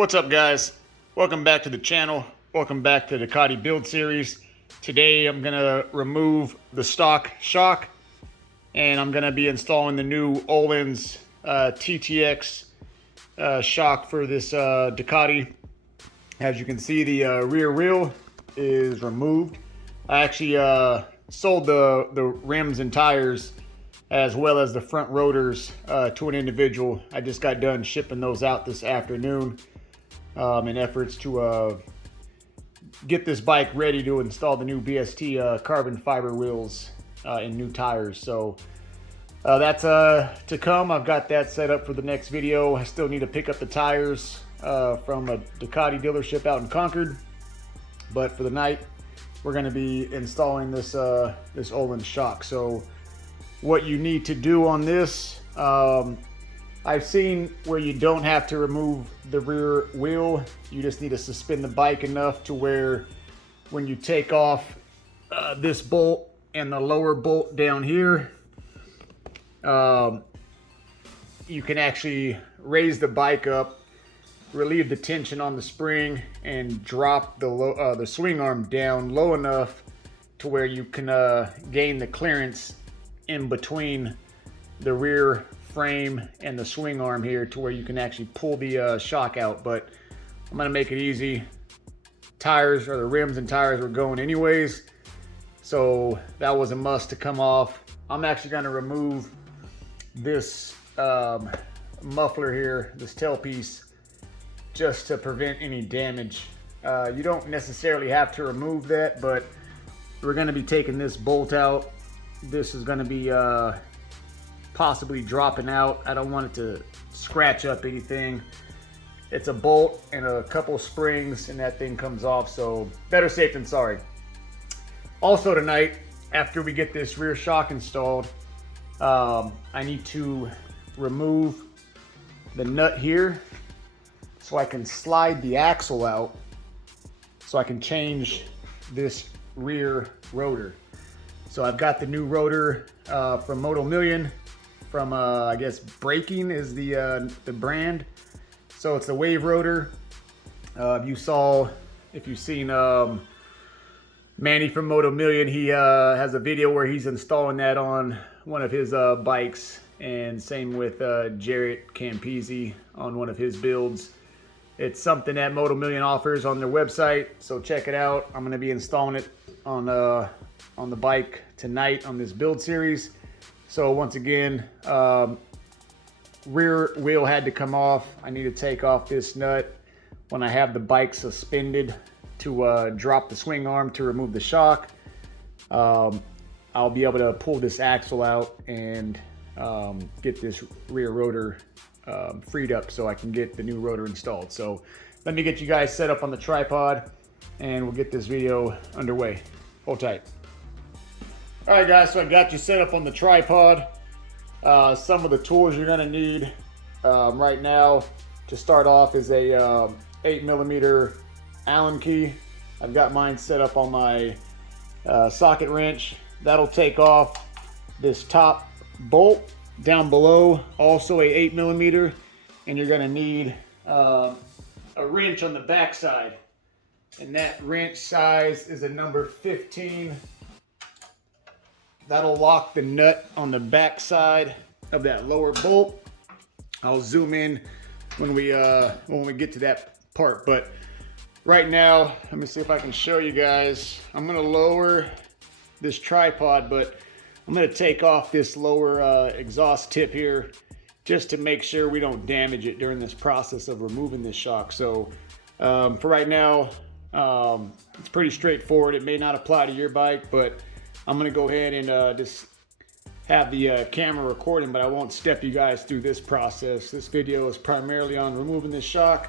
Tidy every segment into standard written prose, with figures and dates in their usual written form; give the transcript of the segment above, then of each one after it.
What's up, guys? Welcome back to the channel. Welcome back to the Ducati build series. Today I'm gonna remove the stock shock and I'm gonna be installing the new OHLINS TTX shock for this Ducati. As you can see, the rear wheel is removed. I actually sold the rims and tires as well as the front rotors to an individual. I just got done shipping those out this afternoon in efforts to get this bike ready to install the new BST carbon fiber wheels and new tires. So that's to come. I've got that set up for the next video. I still need to pick up the tires from a Ducati dealership out in Concord, but for the night we're going to be installing this this OHLINS shock. So what you need to do on this, I've seen where you don't have to remove the rear wheel. You just need to suspend the bike enough to where when you take off this bolt and the lower bolt down here, you can actually raise the bike up, relieve the tension on the spring, and drop the swing arm down low enough to where you can gain the clearance in between the rear frame and the swing arm here to where you can actually pull the shock out. But I'm gonna make it easy. Tires, or the rims and tires, were going anyways, so that was a must to come off. I'm actually gonna remove this muffler here, this tailpiece, just to prevent any damage. You don't necessarily have to remove that, but we're gonna be taking this bolt out. This is gonna be possibly dropping out. I don't want it to scratch up anything. It's a bolt and a couple of springs and that thing comes off, so better safe than sorry. Also tonight, after we get this rear shock installed, I need to remove the nut here so I can slide the axle out so I can change this rear rotor. So I've got the new rotor from Moto Million, from I guess Braking is the brand. So it's the wave rotor. If you've seen Manny from Moto Million, he has a video where he's installing that on one of his bikes, and same with Jarrett Campese on one of his builds. It's something that Moto Million offers on their website, so check it out. I'm going to be installing it on the bike tonight on this build series. So once again, rear wheel had to come off. I need to take off this nut when I have the bike suspended to drop the swing arm to remove the shock. I'll be able to pull this axle out and get this rear rotor freed up so I can get the new rotor installed. So let me get you guys set up on the tripod and we'll get this video underway. Hold tight. All right, guys, so I got you set up on the tripod. Some of the tools you're gonna need right now to start off is a 8mm Allen key. I've got mine set up on my socket wrench. That'll take off this top bolt. Down below, also a 8mm, and you're gonna need a wrench on the back side. And that wrench size is a number 15. That'll lock the nut on the back side of that lower bolt. I'll zoom in when we get to that part, but right now, let me see if I can show you guys. I'm gonna lower this tripod, but I'm gonna take off this lower exhaust tip here just to make sure we don't damage it during this process of removing this shock. So for right now, it's pretty straightforward. It may not apply to your bike, but I'm gonna go ahead and just have the camera recording, but I won't step you guys through this process. This video is primarily on removing this shock,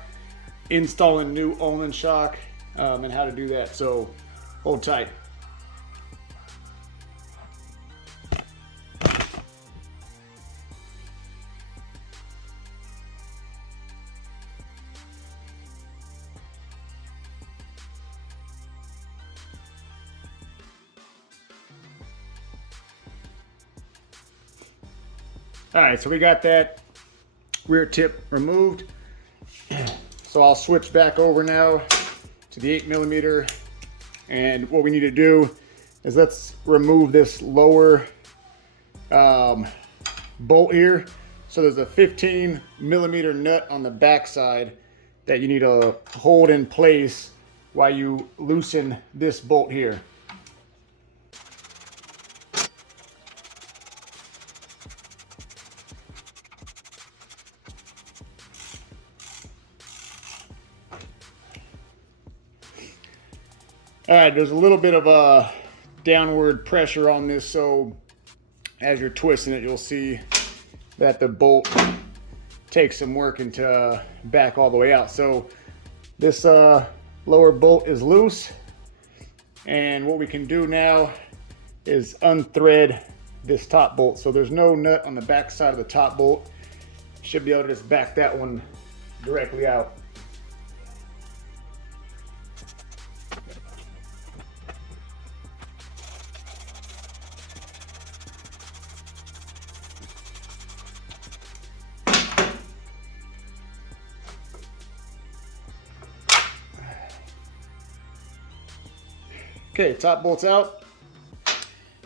installing new OHLINS shock, and how to do that. So hold tight. All right, so we got that rear tip removed. So I'll switch back over now to the 8mm, and what we need to do is let's remove this lower bolt here. So there's a 15mm nut on the back side that you need to hold in place while you loosen this bolt here. All right, there's a little bit of a downward pressure on this, so as you're twisting it, you'll see that the bolt takes some working to back all the way out. So this lower bolt is loose, and what we can do now is unthread this top bolt. So there's no nut on the back side of the top bolt. Should be able to just back that one directly out. Okay, top bolt's out.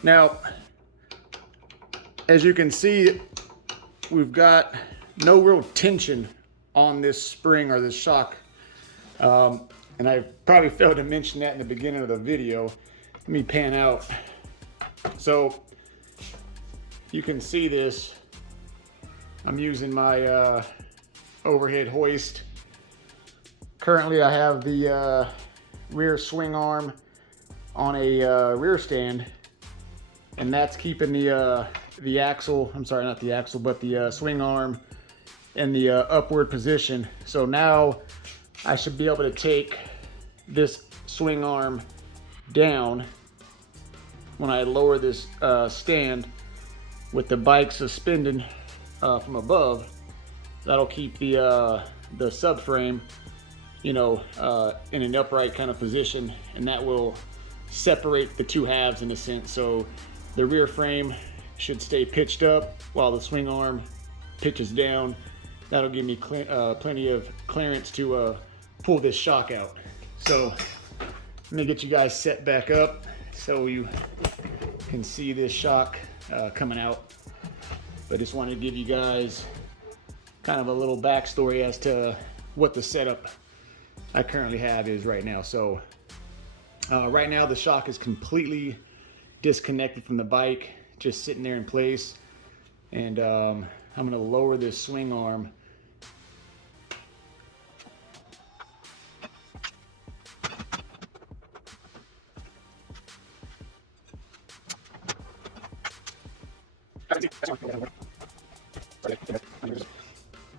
Now, as you can see, we've got no real tension on this spring or this shock. And I probably failed to mention that in the beginning of the video. Let me pan out. So you can see this. I'm using my overhead hoist. Currently I have the rear swing arm on a rear stand, and that's keeping the axle, I'm sorry, not the axle, but the swing arm in the upward position. So now I should be able to take this swing arm down when I lower this stand with the bike suspended from above. That'll keep the subframe, you know, in an upright kind of position, and that will separate the two halves in a sense. So the rear frame should stay pitched up while the swing arm pitches down. That'll give me plenty of clearance to pull this shock out. So let me get you guys set back up so you can see this shock coming out. But I just wanted to give you guys kind of a little backstory as to what the setup I currently have is right now. So right now the shock is completely disconnected from the bike, just sitting there in place. And I'm going to lower this swing arm.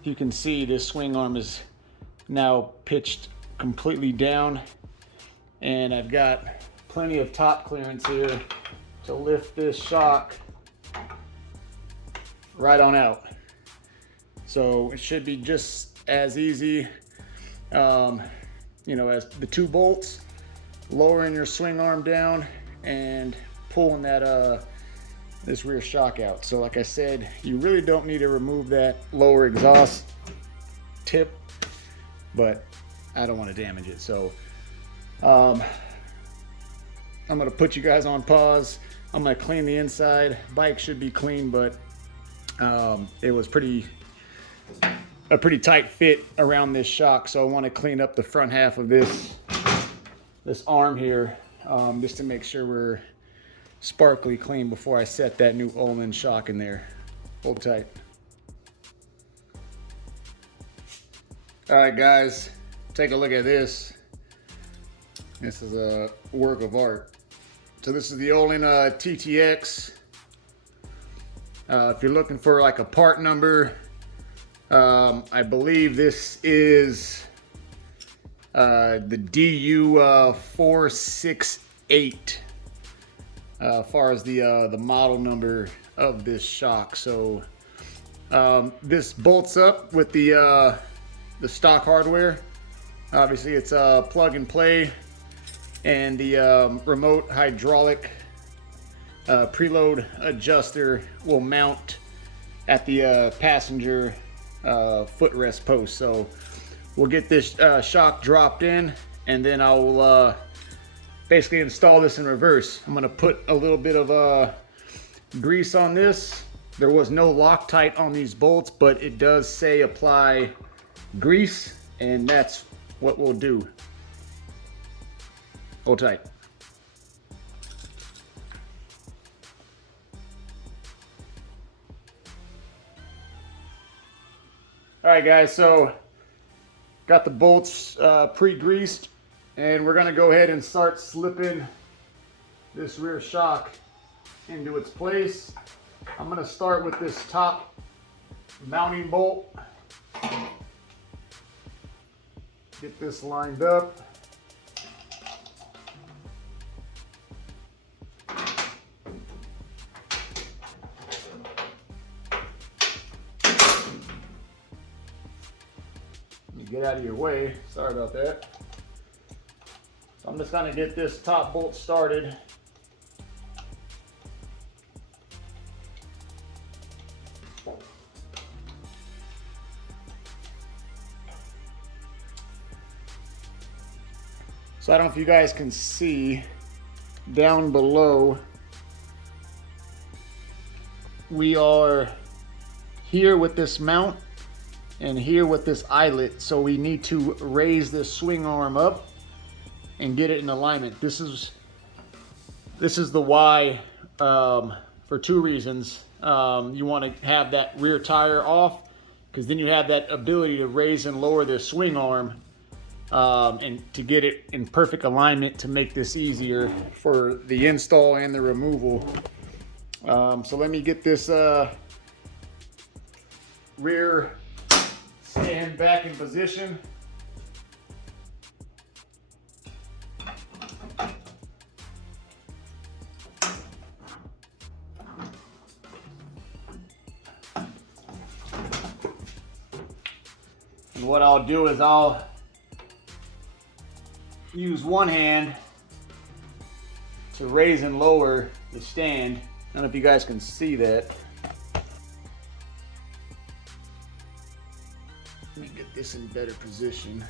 You can see this swing arm is now pitched completely down, and I've got plenty of top clearance here to lift this shock right on out. So it should be just as easy, you know, as the two bolts, lowering your swing arm down and pulling that this rear shock out. So like I said, you really don't need to remove that lower exhaust tip, but I don't want to damage it. So I'm gonna put you guys on pause. I'm gonna clean the inside. Bike should be clean, but it was a pretty tight fit around this shock, so I want to clean up the front half of this arm here, just to make sure we're sparkly clean before I set that new OHLINS shock in there. Hold tight. All right, guys, take a look at this. This is a work of art. So this is the OHLINS TTX. If you're looking for like a part number, I believe this is the DU 468. As far as the model number of this shock. So this bolts up with the stock hardware. Obviously it's plug and play, and the remote hydraulic preload adjuster will mount at the passenger footrest post. So we'll get this shock dropped in, and then I'll basically install this in reverse. I'm gonna put a little bit of grease on this. There was no Loctite on these bolts, but it does say apply grease, and that's what we'll do. Hold tight. All right, guys, so got the bolts pre-greased, and we're gonna go ahead and start slipping this rear shock into its place. I'm gonna start with this top mounting bolt. Get this lined up. Get out of your way. Sorry about that. So I'm just gonna get this top bolt started. So I don't know if you guys can see down below, we are here with this mount and here with this eyelet, so we need to raise this swing arm up and get it in alignment. This is the why, for two reasons. You want to have that rear tire off, because then you have that ability to raise and lower this swing arm, and to get it in perfect alignment to make this easier for the install and the removal. So let me get this rear stand back in position. And what I'll do is I'll use one hand to raise and lower the stand. I don't know if you guys can see that. Let me get this in better position.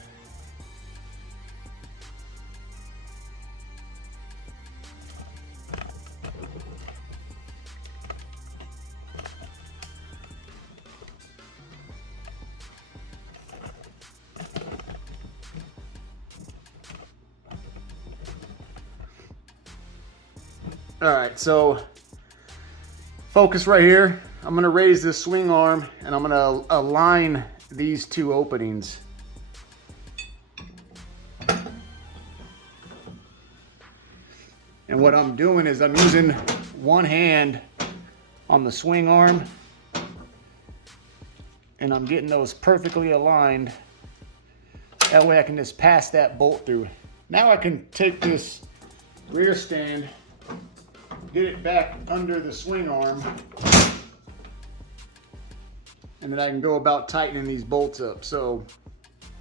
All right, so focus right here. I'm gonna raise this swing arm and I'm gonna align these two openings. And what I'm doing is I'm using one hand on the swing arm and I'm getting those perfectly aligned. That way I can just pass that bolt through. Now I can take this rear stand, get it back under the swing arm, and then I can go about tightening these bolts up. So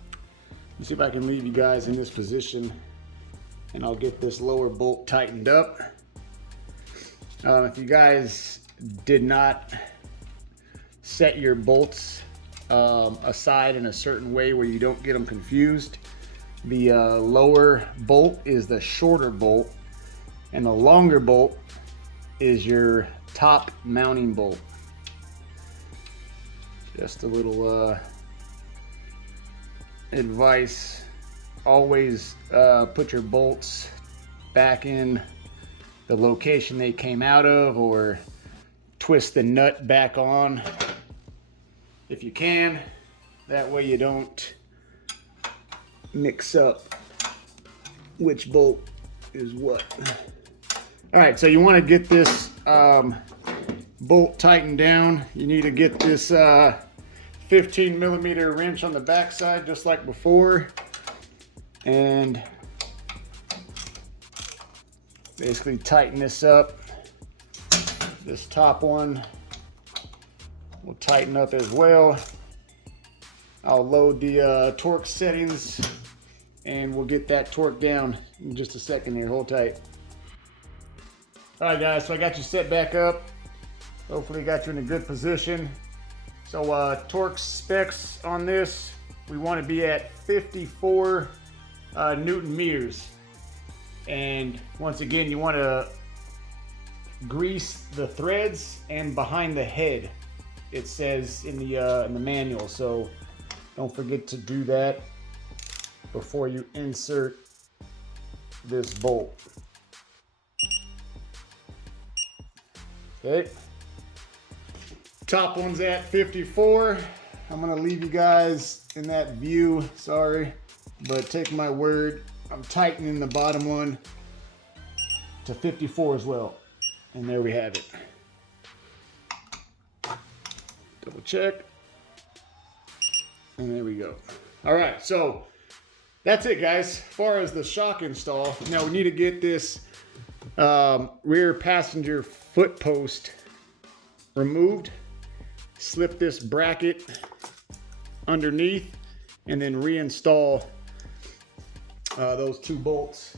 let me see if I can leave you guys in this position and I'll get this lower bolt tightened up. If you guys did not set your bolts aside in a certain way where you don't get them confused, the lower bolt is the shorter bolt and the longer bolt is your top mounting bolt. Just a little advice. Always put your bolts back in the location they came out of, or twist the nut back on if you can. That way you don't mix up which bolt is what. All right, so you want to get this bolt tightened down. You need to get this 15mm wrench on the back side just like before, and basically tighten this up. This top one will tighten up as well. I'll load the torque settings and we'll get that torque down in just a second here. Hold tight. All right, guys, so I got you set back up. Hopefully got you in a good position. So torque specs on this, we want to be at 54 Newton meters. And once again, you want to grease the threads and behind the head. It says in the manual, so don't forget to do that before you insert this bolt. Okay, top one's at 54. I'm gonna leave you guys in that view, sorry, but take my word, I'm tightening the bottom one to 54 as well. And there we have it. Double check. And there we go. All right, so that's it, guys. As far as the shock install, now we need to get this rear passenger foot post removed, slip this bracket underneath, and then reinstall those two bolts.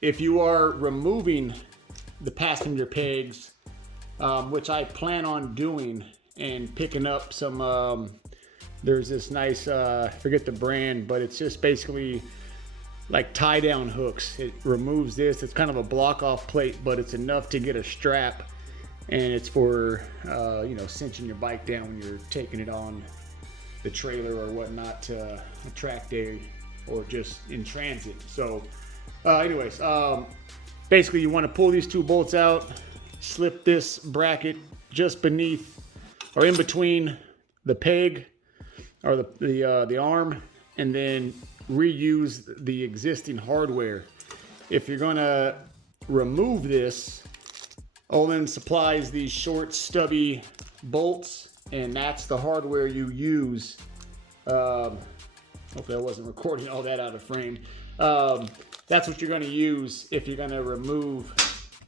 If you are removing the passenger pegs, which I plan on doing, and picking up some, there's this nice, I forget the brand, but it's just basically like tie down hooks. It removes this. It's kind of a block off plate, but it's enough to get a strap, and it's for you know, cinching your bike down when you're taking it on the trailer or whatnot to a track day or just in transit. So anyways, basically you want to pull these two bolts out, slip this bracket just beneath or in between the peg or the arm, and then reuse the existing hardware. If you're gonna remove this, OHLINS supplies these short stubby bolts, and that's the hardware you use. Hopefully I wasn't recording all that out of frame. That's what you're gonna use if you're gonna remove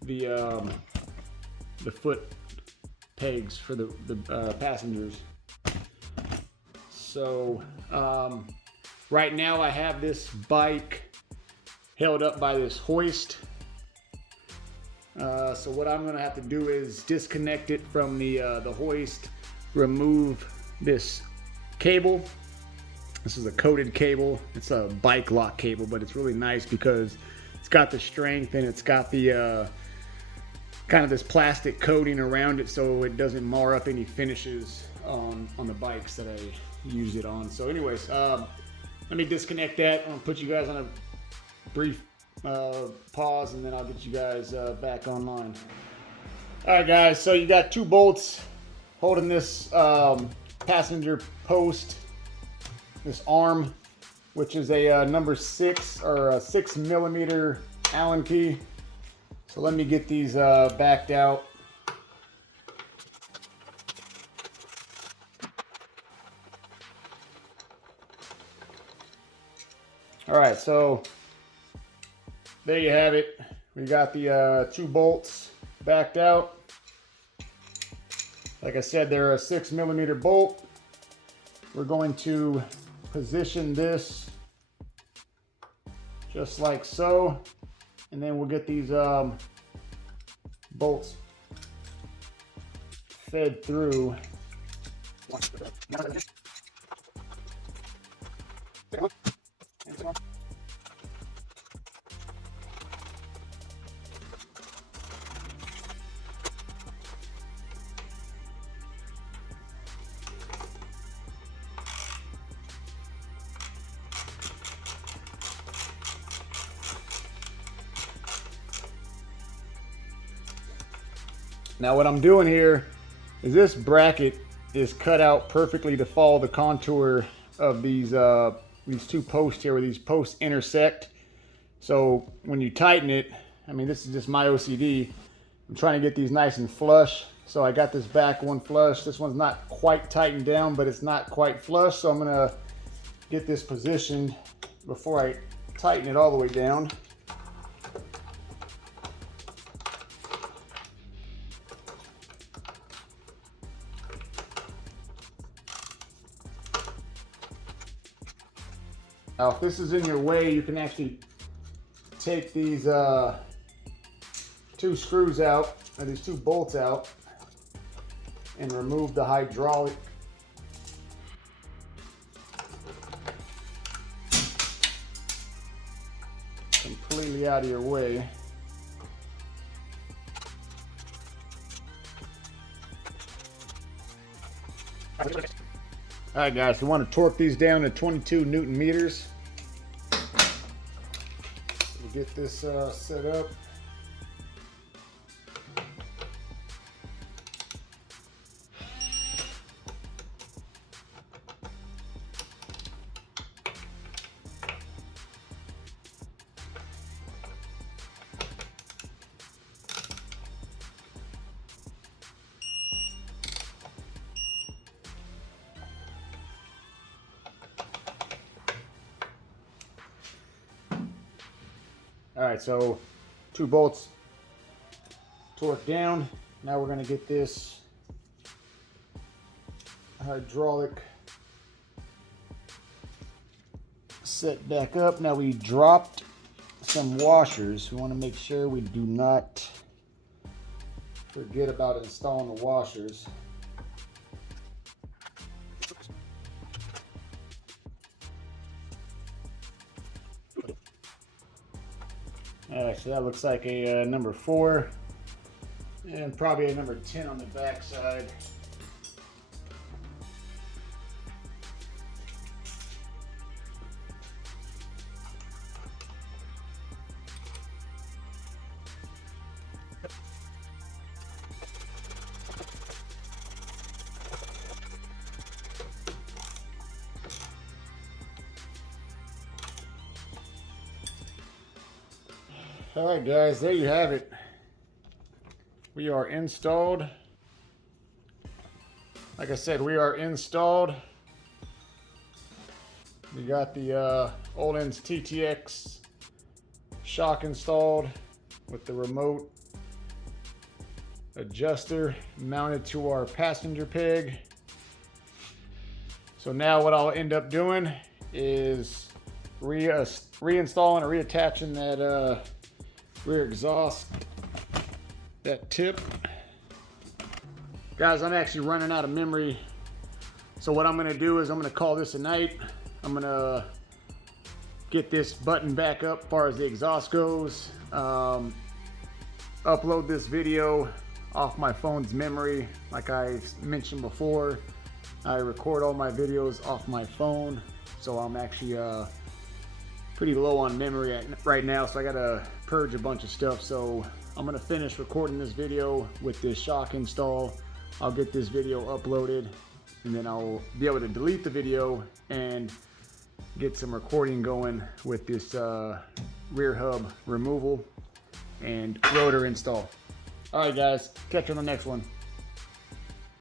the foot pegs for the passengers. So right now I have this bike held up by this hoist. So what I'm gonna have to do is disconnect it from the hoist, remove this cable. This is a coated cable. It's a bike lock cable, but it's really nice because it's got the strength and it's got the kind of this plastic coating around it, so it doesn't mar up any finishes on the bikes that I use it on. So anyways, let me disconnect that. I'm gonna put you guys on a brief pause, and then I'll get you guys back online. All right, guys, so you got two bolts holding this passenger post, this arm, which is a number 6 or a 6mm Allen key. So let me get these backed out. All right, so there you have it. We got the two bolts backed out. Like I said, they're a 6mm bolt. We're going to position this just like so, and then we'll get these bolts fed through. Now what I'm doing here is this bracket is cut out perfectly to follow the contour of these two posts here, where these posts intersect. So when you tighten it, I mean, this is just my OCD. I'm trying to get these nice and flush. So I got this back one flush. This one's not quite tightened down, but it's not quite flush. So I'm gonna get this positioned before I tighten it all the way down. Now, if this is in your way, you can actually take these two screws out, or these two bolts out, and remove the hydraulic completely out of your way. All right, guys, we want to torque these down to 22 Newton meters. We'll get this set up. All right, so 2 bolts torqued down. Now we're gonna get this hydraulic set back up. Now we dropped some washers. We wanna make sure we do not forget about installing the washers. Alright, so that looks like a number 4 and probably a number 10 on the back side. All right, guys, there you have it. We are installed. Like I said, we are installed. We got the OHLINS TTX shock installed with the remote adjuster mounted to our passenger peg. So now what I'll end up doing is reinstalling or reattaching that rear exhaust, that tip. Guys, I'm actually running out of memory. So what I'm gonna do is I'm gonna call this a night. I'm gonna get this button back up as far as the exhaust goes. Upload this video off my phone's memory. Like I mentioned before, I record all my videos off my phone. So I'm actually pretty low on memory right now, so I gotta purge a bunch of stuff. So I'm gonna finish recording this video with this shock install. I'll get this video uploaded, and then I'll be able to delete the video and get some recording going with this rear hub removal and rotor install. All right, guys, catch you on the next one.